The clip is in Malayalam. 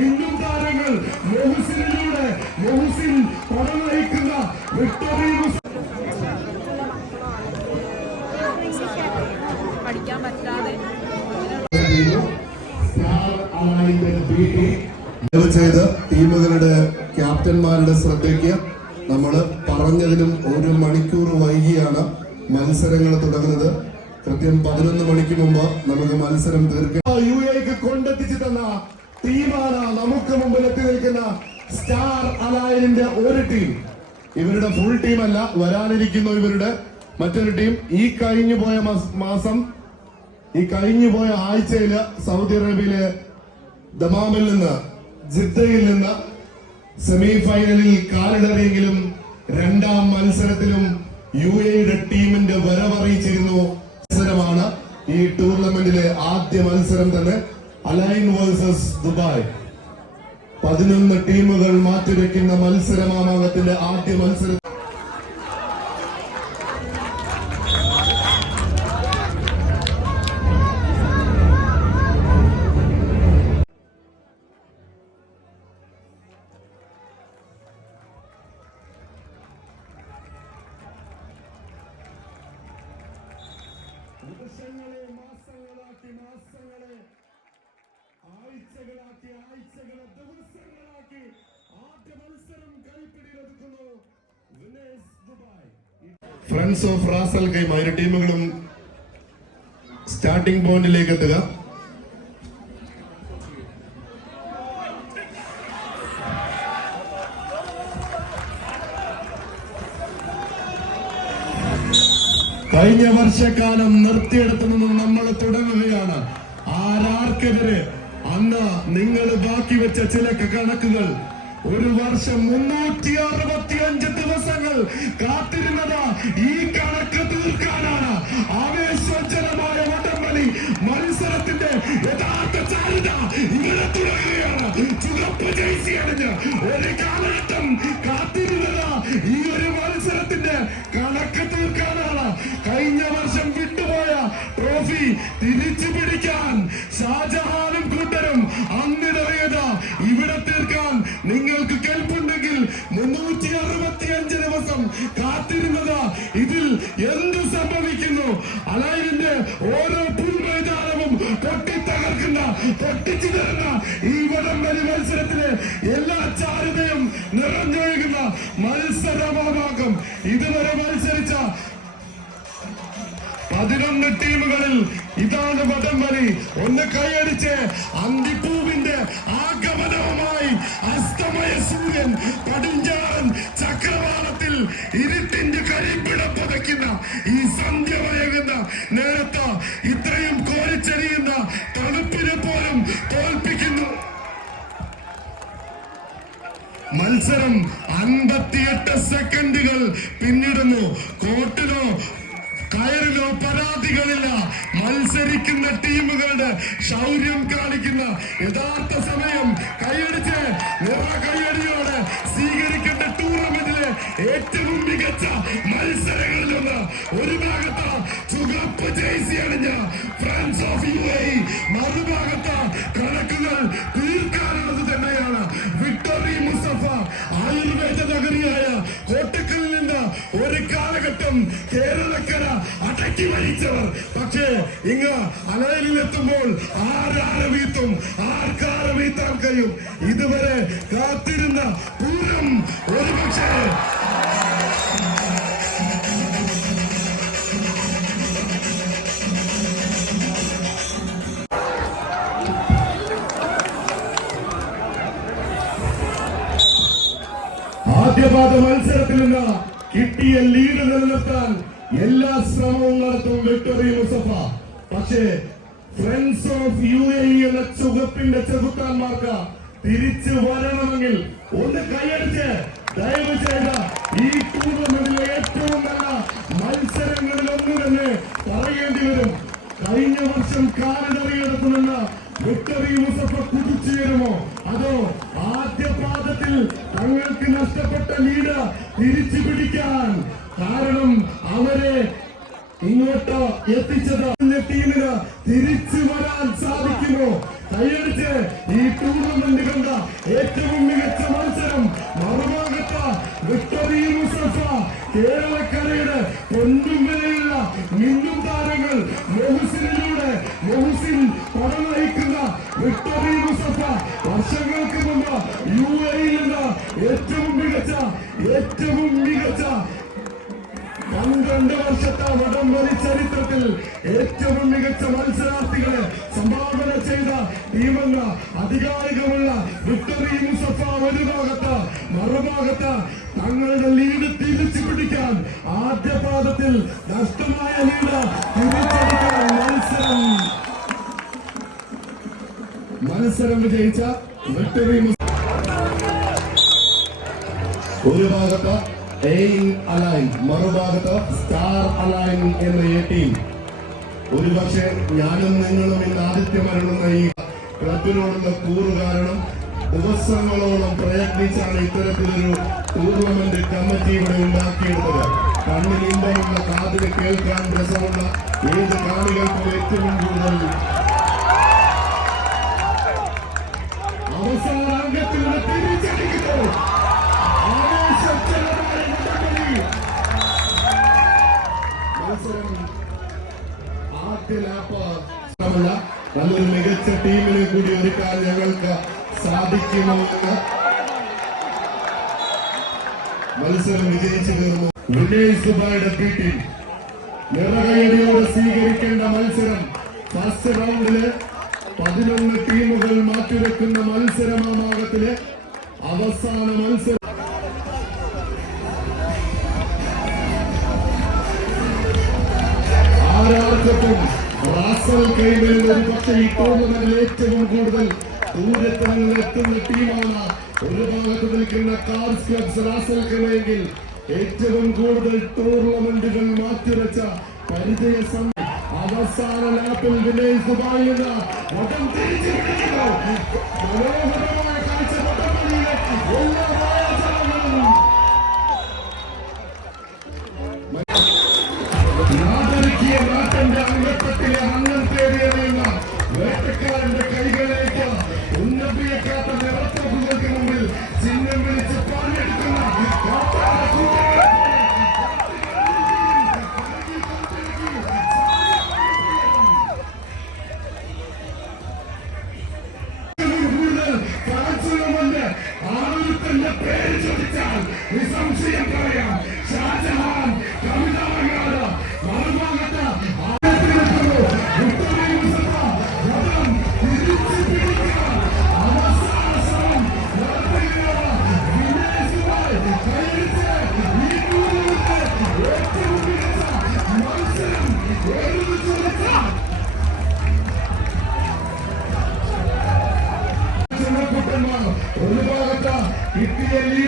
മിന്നും താരങ്ങൾ മൊഹുസിനിലൂടെ മൊഹുസിൻ പടം നയിക്കുന്ന വിക്ടറി പഠിക്കാൻ പറ്റാതെ. ചെയ്ത് ടീമുകളുടെ ക്യാപ്റ്റന്മാരുടെ ശ്രദ്ധയ്ക്ക് നമ്മൾ പറഞ്ഞതിലും ഒരു മണിക്കൂർ വൈകിയാണ് മത്സരങ്ങൾ തുടങ്ങുന്നത്. കൃത്യം പതിനൊന്ന് മണിക്ക് മുമ്പ് നമുക്ക് മത്സരം തീർക്കാം യു എക്ക് കൊണ്ടെത്തിച്ചു തന്ന ടീമാണ് നമുക്ക് മുമ്പിൽ എത്തി നിൽക്കുന്ന സ്റ്റാർ അലായനിന്റെ ഒരു ടീം. ഇവരുടെ ഫുൾ ടീം അല്ല വരാനിരിക്കുന്ന ഇവരുടെ മറ്റൊരു ടീം. ഈ കഴിഞ്ഞു പോയ മാസം ഈ കഴിഞ്ഞു പോയ ആഴ്ചയിൽ സൗദി അറേബ്യയിലെ ദമാമിൽ നിന്ന് ജിദ്ദയിൽ നിന്ന് സെമി ഫൈനലിൽ കാലിടറിയെങ്കിലും രണ്ടാം മത്സരത്തിലും യു എയുടെ ടീമിന്റെ വരവറിയിച്ചിരുന്നു. മത്സരമാണ് ഈ ടൂർണമെന്റിലെ ആദ്യ മത്സരം തന്നെ. അലൈൻ വേഴ്സസ് ദുബായ് പതിനൊന്ന് ടീമുകൾ മാറ്റിവെക്കുന്ന മത്സരമാമാകത്തിന്റെ ആദ്യ മത്സരം ദിവസങ്ങളെ മാസങ്ങളാക്കി മാസങ്ങളെ ആഴ്ചകളാക്കി ആഴ്ചകളെ ദിവസങ്ങളാക്കി ആദ്യ മത്സരം കൈപ്പിടിയിലൊതുക്കുന്നു ഫ്രണ്ട്സ് ഓഫ് റാസൽ ഗെയിം ഇരു ടീമുകളും സ്റ്റാർട്ടിംഗ് പോയിന്റിലേക്ക് എത്തുക. കഴിഞ്ഞ വർഷക്കാലം നിർത്തിയെടുത്തു നമ്മൾ തുടങ്ങുകയാണ്. ആരാർക്കെതിരെ അന്ന് നിങ്ങൾ ബാക്കി വെച്ച ചില കണക്കുകൾ. ഒരു വർഷം മുന്നൂറ്റി അറുപത്തി അഞ്ച് ദിവസങ്ങൾ കാത്തിരുന്നത് ഈ കണക്ക് തീർക്കാനാണ് ആവേശോജ്ജലമായ വടംവലി മത്സരത്തിന്റെ യഥാർത്ഥ ചാരുത ഇവിടെ തുടങ്ങുകയാണ് ചുവപ്പ് ജയിസി അണിഞ്ഞ് ഒരു കാലഘട്ടം കാത്തിരുന്നത് ഈ ഒരു മത്സരത്തിന്റെ കണക്ക് തീർക്കാനാണ് കഴിഞ്ഞ വർഷം വിട്ടുപോയ ട്രോഫി തിരിച്ചു മത്സരമാകും ഇതുവരെ മത്സരിച്ച പതിനൊന്ന് ടീമുകളിൽ ഇതാണ് വടംവലി. ഒന്ന് കൈയടിച്ച് അന്തിപ്പൂവിന്റെ ആഗമനവുമായി അസ്തമയ സൂര്യൻ പടിഞ്ഞാറൻ ചക്രവാളത്തിൽ ഇരുട്ടിന്റെ കരിപ്പിട പതയ്ക്കുന്ന ഈ സന്ധ്യ വയകുന്ന നേരത്ത് ഇത്രയും കോരിച്ചെറിയുന്ന തണുപ്പിനെ പോലും തോൽപ്പിക്കുന്നു. മത്സരം അൻപത്തിയെട്ട് സെക്കൻഡുകൾ പിന്നിടുന്നു. കോട്ടിലോ പരാതികളില്ല മത്സരിക്കുന്ന ടീമുകളുടെ ശൗര്യം കാണിക്കുന്ന യഥാർത്ഥ സമയം. കൈയടിച്ച് നിറ കൈയടിയോടെ സ്വീകരിക്കേണ്ട ടൂർണമെന്റിലെ ഏറ്റവും മികച്ച മത്സരങ്ങളിലൊന്ന് ഒരു ഭാഗത്ത് ചുവപ്പ് ജേഴ്സി അണിഞ്ഞ ഫ്രാൻസ് ഓഫ് യു എ. മറുഭാഗത്ത് കണക്കുകൾ തീർക്കാനുള്ളത് തന്നെയാണ് വിക്ടറി മുസഫ ആയുർവേദ നഗരിയായ കോട്ടക്കലിൽ നിന്ന് ഒരു കാലഘട്ടം കേരളക്കര അടക്കി ഭരിച്ചവർ. പക്ഷേ ഇങ്ങ് അലയിലിൽ എത്തുമ്പോൾ ആർക്കാരെ വീത്താൻ കഴിയും? ഇതുവരെ കാത്തിരുന്ന പൂരം ഒരുപക്ഷേ ആദ്യപാദ മത്സരത്തിൽ കിട്ടിയ ലീഡ് നിലനിർത്താൻ എല്ലാ ശ്രമവും നടത്തും വിക്ടറി മുസഫ പക്ഷേ ഫ്രണ്ട്സ് ഓഫ് യു എ എന്ന ചുഖത്തിന്റെ ചെകുത്താന്മാർക്ക് തിരിച്ചു വരണമെങ്കിൽ ഒന്ന് കൈയടിച്ച് ദയവ് ചെയ്ത ഈ ടൂർണമെന്റിലെ ഏറ്റവും നല്ല മത്സരങ്ങളിൽ ഒന്ന് തന്നെ പറയേണ്ടി വരും. കഴിഞ്ഞ വർഷം കാലിടറിയെടുക്കുമെന്ന് വിക്ടറി മുസഫ കുതിച്ചുയരുമോ? അതോ ആദ്യ പാദത്തിൽ തങ്ങൾക്ക് നഷ്ടപ്പെട്ട ലീഡ് തിരിച്ചു പിടിക്കാൻ കാരണം അവരെ ഇങ്ങോട്ട് എത്തിച്ചത് ടീമിന് തിരിച്ചു വരാൻ സാധിക്കുമോ? കൈയടിച്ച് ഈ ടൂർണമെന്റ് കണ്ട ഏറ്റവും മികച്ച മത്സരം മറുഭാഗത്ത് വിക്ടറി മുസഫ കേരളക്കരയുടെ പൊന്നും വിലയുള്ള മിന്നും താരങ്ങൾ മെഹുസിനിലൂടെ മൊഹസിൻ പടം നയിക്കുന്ന. വിക്ടറി മുസഫ വർഷങ്ങൾക്ക് മുമ്പ് യു നിന്ന് ഏറ്റവും മികച്ച ഏറ്റവും മികച്ച പന്ത്രണ്ട് വർഷത്തെ വടംവലി ചരിത്രത്തിൽ ഏറ്റവും മികച്ച മത്സരാർത്ഥികളെ സംഭാവന ചെയ്ത ടീമെന്ന അധികാരികമുള്ള വിക്ടറി മുസഫ ഒരു ഭാഗത്ത് മറുഭാഗത്ത് തങ്ങളുടെ ലീഡ് തിരിച്ചു പിടിക്കാൻ ആദ്യ പാദത്തിൽ നഷ്ടമായ ലീഡ് മത്സരം വിജയിച്ച വിക്ടറി ഒരു ഭാഗത്ത് എയിം അലൈൻ മറുഭാഗത്ത് സ്റ്റാർ അലൈൻ എന്ന എ ടീം ഒരുപക്ഷെ ഞാനും നിങ്ങളും ഇന്ന് ആദിത്യമരുളുന്ന ഈ ക്ലബിനോടുള്ള കൂറ് കാരണം ദിവസങ്ങളോളം പ്രയത്നിച്ചാണ് ഇത്തരത്തിലൊരു ടൂർണമെന്റ് കമ്മിറ്റി ഇവിടെ ഉണ്ടാക്കിയെടുത്തത്. കണ്ണിൽ ഇമ്പമുള്ള കാതിന് കേൾക്കാൻ രസമുള്ള ഏത് കാണികൾക്കും ഏറ്റവും കൂടുതൽ ഞങ്ങൾക്ക് സാധിക്കുമെന്ന് മത്സരം വിജയിച്ചു തീർന്നു. വിനയ് സുബായുടെ പി ടീം നിറകയടിയോടെ സ്വീകരിക്കേണ്ട മത്സരം ഫസ്റ്റ് റൗണ്ടിൽ പതിനൊന്ന് ടീമുകൾ മാറ്റിവെക്കുന്ന മത്സരമാമാകത്തിൽ അവസാന മത്സരം. ആരാർക്കും റാസൽ കൈമേൽ ഒരു പക്ഷേ ഈ ടൂർണമെന്റിൽ ഏറ്റവും കൂടുതൽ ദൂരത്തിൽ നിന്ന് എത്തുന്ന ടീമാണ് ഒരു ഭാഗത്ത് നിൽക്കുന്ന കാർസ് ക്ലബ്സ് ഏറ്റവും കൂടുതൽ ടൂർണമെന്റുകൾ മാറ്റിവെച്ച പരിചയ അവസാന ലാപ്പിൽ വിനയ് ദുബായിൽ നിന്ന് വടം തിരിച്ചു. മനോഹരമായ കാഴ്ച വടംവലിയിലെ എല്ലാ Thank you.